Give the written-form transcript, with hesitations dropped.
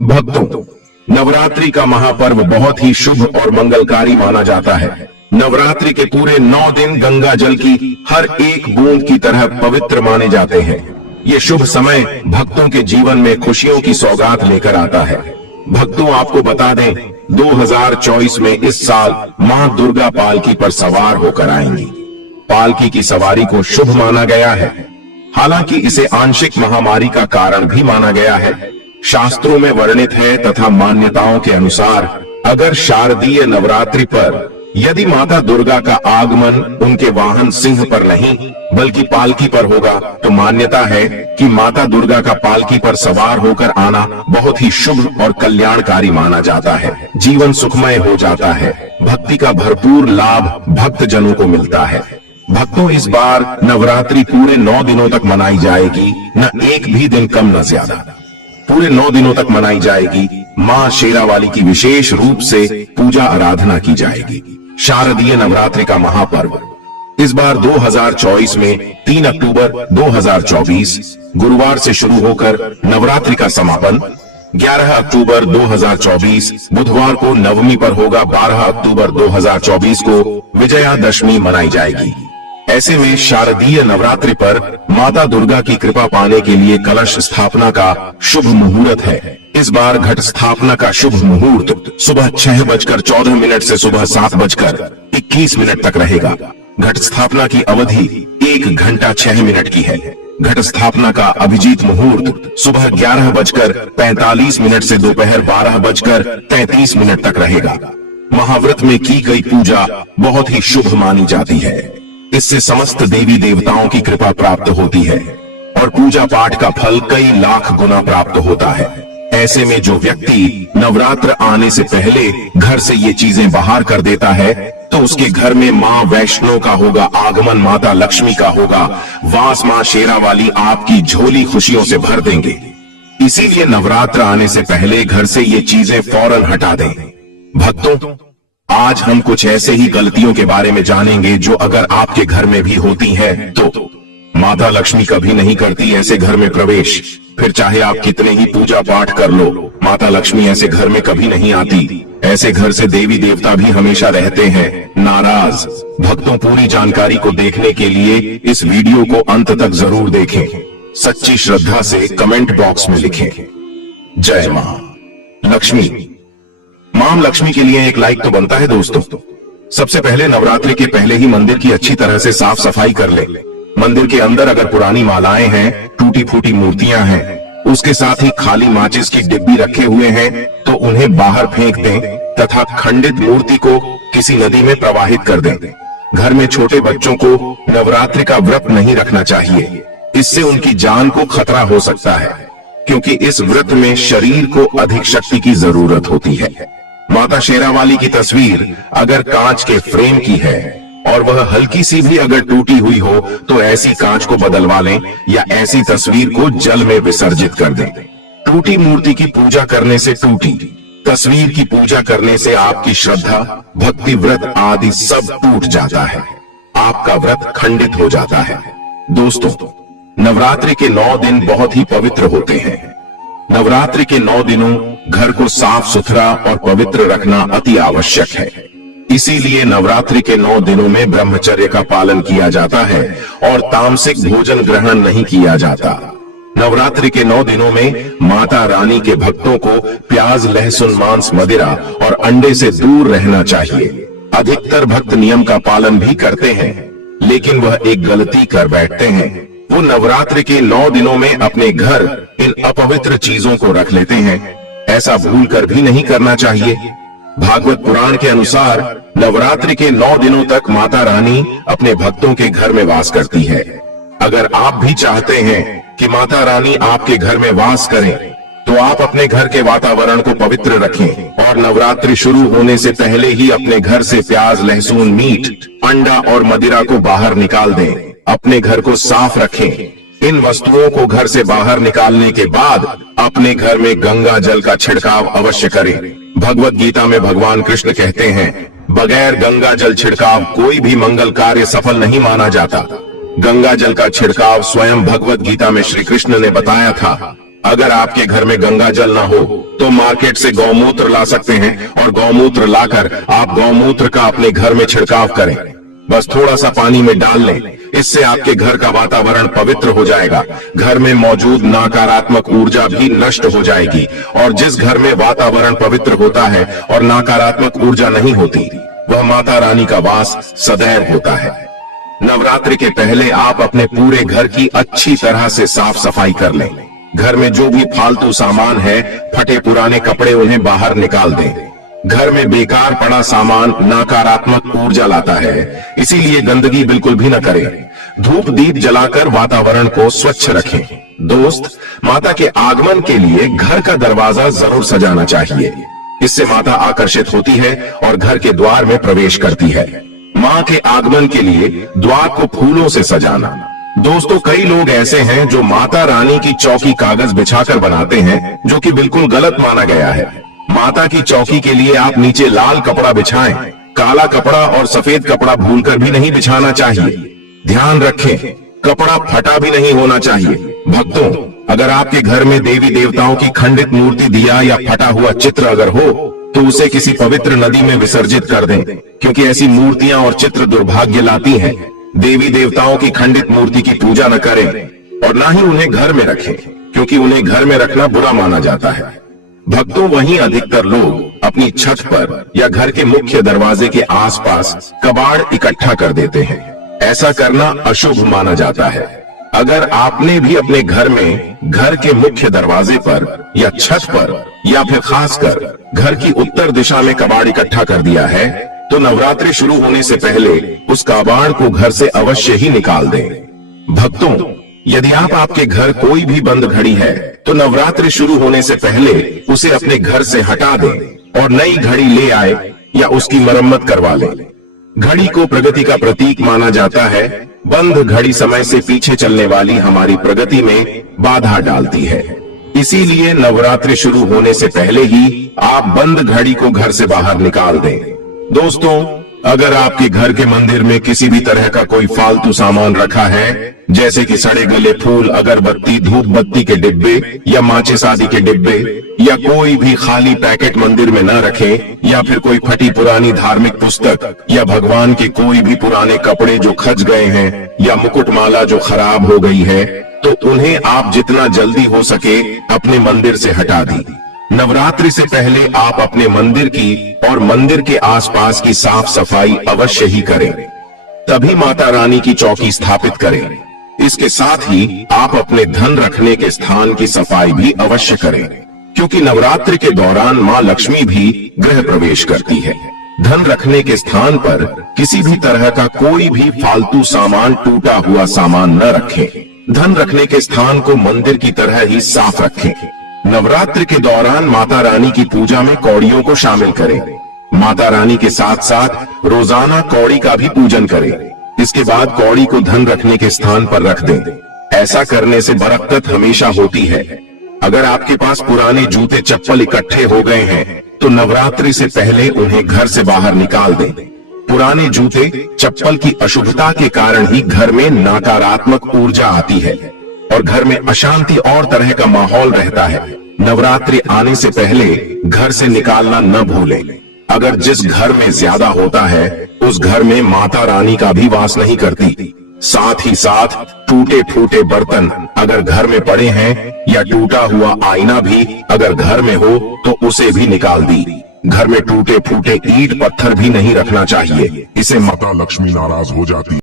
भक्तों, नवरात्रि का महापर्व बहुत ही शुभ और मंगलकारी माना जाता है। नवरात्रि के पूरे 9 दिन गंगा जल की हर एक बूंद की तरह पवित्र माने जाते हैं। ये शुभ समय भक्तों के जीवन में खुशियों की सौगात लेकर आता है। भक्तों, आपको बता दें, 2024 में इस साल मां दुर्गा पालकी पर सवार होकर आएंगी। पालकी की सवारी को शुभ माना गया है। हालांकि इसे आंशिक महामारी का कारण भी माना गया है। शास्त्रों में वर्णित है तथा मान्यताओं के अनुसार अगर शारदीय नवरात्रि पर यदि माता दुर्गा का आगमन उनके वाहन सिंह पर नहीं बल्कि पालकी पर होगा तो मान्यता है कि माता दुर्गा का पालकी पर सवार होकर आना बहुत ही शुभ और कल्याणकारी माना जाता है। जीवन सुखमय हो जाता है। भक्ति का भरपूर लाभ भक्त जनों को मिलता है। भक्तों, इस बार नवरात्रि पूरे 9 दिनों तक मनाई जाएगी, न एक भी दिन कम न ज्यादा। पूरे 9 दिनों तक मनाई जाएगी। मां शेरावाली की विशेष रूप से पूजा आराधना की जाएगी। शारदीय नवरात्रि का महापर्व इस बार 2024 में 3 अक्टूबर 2024 गुरुवार से शुरू होकर नवरात्रि का समापन 11 अक्टूबर 2024 बुधवार को नवमी पर होगा। 12 अक्टूबर 2024 को विजयादशमी मनाई जाएगी। ऐसे में शारदीय नवरात्रि पर माता दुर्गा की कृपा पाने के लिए कलश स्थापना का शुभ मुहूर्त है। इस बार घट स्थापना का शुभ मुहूर्त सुबह 6:14 से सुबह 7:21 तक रहेगा। घट स्थापना की अवधि 1 घंटा 6 मिनट की है। घट स्थापना का अभिजीत मुहूर्त सुबह 11:45 से दोपहर 12:33 तक रहेगा। महाव्रत में की गई पूजा बहुत ही शुभ मानी जाती है। इससे समस्त देवी देवताओं की कृपा प्राप्त होती है और पूजा पाठ का फल कई लाख गुना प्राप्त होता है। ऐसे में जो व्यक्ति नवरात्र आने से पहले घर से ये चीजें बाहर कर देता है तो उसके घर में मां वैष्णो का होगा आगमन, माता लक्ष्मी का होगा वास। मां शेरावाली आपकी झोली खुशियों से भर देंगे। इसीलिए नवरात्र आने से पहले घर से ये चीजें फौरन हटा दें। भक्तों, आज हम कुछ ऐसे ही गलतियों के बारे में जानेंगे जो अगर आपके घर में भी होती हैं तो माता लक्ष्मी कभी नहीं करती ऐसे घर में प्रवेश। फिर चाहे आप कितने ही पूजा पाठ कर लो, माता लक्ष्मी ऐसे घर में कभी नहीं आती। ऐसे घर से देवी देवता भी हमेशा रहते हैं नाराज। भक्तों, पूरी जानकारी को देखने के लिए इस वीडियो को अंत तक जरूर देखें। सच्ची श्रद्धा से कमेंट बॉक्स में लिखें, जय मां लक्ष्मी। मां लक्ष्मी के लिए एक लाइक तो बनता है दोस्तों। सबसे पहले नवरात्रि के पहले ही मंदिर की अच्छी तरह से साफ सफाई कर ले। मंदिर के अंदर अगर पुरानी मालाएं हैं, टूटी फूटी मूर्तियां हैं, उसके साथ ही खाली माचिस की डिब्बी रखे हुए हैं तो उन्हें बाहर फेंक दें तथा खंडित मूर्ति को किसी नदी में प्रवाहित कर दें। घर में छोटे बच्चों को नवरात्रि का व्रत नहीं रखना चाहिए। इससे उनकी जान को खतरा हो सकता है क्योंकि इस व्रत में शरीर को अधिक शक्ति की जरूरत होती है। माता शेरावाली की तस्वीर अगर कांच के फ्रेम की है और वह हल्की सी भी अगर टूटी हुई हो तो ऐसी कांच को बदलवा लें या ऐसी तस्वीर को जल में विसर्जित कर दें। टूटी मूर्ति की पूजा करने से टूटी तस्वीर की पूजा करने से आपकी श्रद्धा, भक्ति, व्रत आदि सब टूट जाता है। आपका व्रत खंडित हो जाता है। दोस्तों, नवरात्रि के 9 दिन बहुत ही पवित्र होते हैं। नवरात्रि के 9 दिनों घर को साफ सुथरा और पवित्र रखना अति आवश्यक है। इसीलिए नवरात्रि के 9 दिनों में ब्रह्मचर्य का पालन किया जाता है और तामसिक भोजन ग्रहण नहीं किया जाता। नवरात्रि के 9 दिनों में माता रानी के भक्तों को प्याज, लहसुन, मांस, मदिरा और अंडे से दूर रहना चाहिए। अधिकतर भक्त नियम का पालन भी करते हैं लेकिन वह एक गलती कर बैठते हैं। वो नवरात्रि के 9 दिनों में अपने घर इन अपवित्र चीजों को रख लेते हैं। ऐसा भूल कर भी नहीं करना चाहिए। भागवत पुराण के अनुसार नवरात्रि के 9 दिनों तक माता रानी अपने भक्तों के घर में वास करती है। अगर आप भी चाहते हैं कि माता रानी आपके घर में वास करें तो आप अपने घर के वातावरण को पवित्र रखें और नवरात्रि शुरू होने से पहले ही अपने घर से प्याज, लहसुन, मीट, अंडा और मदिरा को बाहर निकाल दें। अपने घर को साफ रखें। इन वस्तुओं को घर से बाहर निकालने के बाद अपने घर में गंगा जल का छिड़काव अवश्य करें। भगवत गीता में भगवान कृष्ण कहते हैं, बगैर गंगा जल छिड़काव कोई भी मंगल कार्य सफल नहीं माना जाता। गंगा जल का छिड़काव स्वयं भगवत गीता में श्री कृष्ण ने बताया था। अगर आपके घर में गंगा जल ना हो तो मार्केट से गौमूत्र ला सकते हैं और गौमूत्र लाकर आप गौमूत्र का अपने घर में छिड़काव करें। बस थोड़ा सा पानी में डाल लें, इससे आपके घर का वातावरण पवित्र हो जाएगा। घर में मौजूद नकारात्मक ऊर्जा भी नष्ट हो जाएगी और जिस घर में वातावरण पवित्र होता है और नकारात्मक ऊर्जा नहीं होती, वह माता रानी का वास सदैव होता है। नवरात्रि के पहले आप अपने पूरे घर की अच्छी तरह से साफ सफाई कर लें। घर में जो भी फालतू सामान है, फटे पुराने कपड़े, उन्हें बाहर निकाल दें। घर में बेकार पड़ा सामान नकारात्मक ऊर्जा लाता है, इसीलिए गंदगी बिल्कुल भी न करें। धूप दीप जलाकर वातावरण को स्वच्छ रखें। दोस्त, माता के आगमन के लिए घर का दरवाजा जरूर सजाना चाहिए। इससे माता आकर्षित होती है और घर के द्वार में प्रवेश करती है। माँ के आगमन के लिए द्वार को फूलों से सजाना। दोस्तों, कई लोग ऐसे हैं जो माता रानी की चौकी कागज बिछाकर बनाते हैं, जो कि बिल्कुल गलत माना गया है। माता की चौकी के लिए आप नीचे लाल कपड़ा बिछाएं। काला कपड़ा और सफेद कपड़ा भूलकर भी नहीं बिछाना चाहिए। ध्यान रखें, कपड़ा फटा भी नहीं होना चाहिए। भक्तों, अगर आपके घर में देवी देवताओं की खंडित मूर्ति, दिया या फटा हुआ चित्र अगर हो तो उसे किसी पवित्र नदी में विसर्जित कर दें, क्योंकि ऐसी मूर्तियां और चित्र दुर्भाग्य लाती हैं। देवी देवताओं की खंडित मूर्ति की पूजा न करें और न ही उन्हें घर में रखें, क्योंकि उन्हें घर में रखना बुरा माना जाता है। भक्तों, वहीं अधिकतर लोग अपनी छत पर या घर के मुख्य दरवाजे के आसपास कबाड़ इकट्ठा कर देते हैं। ऐसा करना अशुभ माना जाता है। अगर आपने भी अपने घर में घर के मुख्य दरवाजे पर या छत पर या फिर खासकर घर की उत्तर दिशा में कबाड़ इकट्ठा कर दिया है, तो नवरात्रि शुरू होने से पहले उस कबाड़ को घर से अवश्य ही निकाल दें। भक्तों, यदि आप आपके घर कोई भी बंद घड़ी है तो नवरात्रि शुरू होने से पहले उसे अपने घर से हटा दें और नई घड़ी ले आए या उसकी मरम्मत करवा लें। घड़ी को प्रगति का प्रतीक माना जाता है। बंद घड़ी समय से पीछे चलने वाली हमारी प्रगति में बाधा डालती है। इसीलिए नवरात्रि शुरू होने से पहले ही आप बंद घड़ी को घर से बाहर निकाल दें। दोस्तों, अगर आपके घर के मंदिर में किसी भी तरह का कोई फालतू सामान रखा है, जैसे कि सड़े गले फूल, अगरबत्ती, धूप बत्ती के डिब्बे या माचिस आदि के डिब्बे, या कोई भी खाली पैकेट मंदिर में न रखें, या फिर कोई फटी पुरानी धार्मिक पुस्तक या भगवान के कोई भी पुराने कपड़े जो खच गए हैं या मुकुटमाला जो खराब हो गई है, तो उन्हें आप जितना जल्दी हो सके अपने मंदिर से हटा दी। नवरात्रि से पहले आप अपने मंदिर की और मंदिर के आसपास की साफ सफाई अवश्य ही करें। तभी माता रानी की चौकी स्थापित करें। इसके साथ ही आप अपने धन रखने के स्थान की सफाई भी अवश्य करें, क्योंकि नवरात्रि के दौरान माँ लक्ष्मी भी गृह प्रवेश करती है। धन रखने के स्थान पर किसी भी तरह का कोई भी फालतू सामान, टूटा हुआ सामान न रखें। धन रखने के स्थान को मंदिर की तरह ही साफ रखें। नवरात्रि के दौरान माता रानी की पूजा में कौड़ियों को शामिल करें। माता रानी के साथ साथ रोजाना कौड़ी का भी पूजन करें। इसके बाद कौड़ी को धन रखने के स्थान पर रख दें। ऐसा करने से बरकत हमेशा होती है। अगर आपके पास पुराने जूते चप्पल इकट्ठे हो गए हैं तो नवरात्रि से पहले उन्हें घर से बाहर निकाल दें। पुराने जूते चप्पल की अशुभता के कारण ही घर में नकारात्मक ऊर्जा आती है और घर में अशांति और तरह का माहौल रहता है। नवरात्रि आने से पहले घर से निकालना न भूलें। अगर जिस घर में ज्यादा होता है उस घर में माता रानी का भी वास नहीं करती। साथ ही साथ टूटे फूटे बर्तन अगर घर में पड़े हैं या टूटा हुआ आईना भी अगर घर में हो तो उसे भी निकाल दी। घर में टूटे फूटे ईंट पत्थर भी नहीं रखना चाहिए, इसे माता लक्ष्मी नाराज हो जाती है।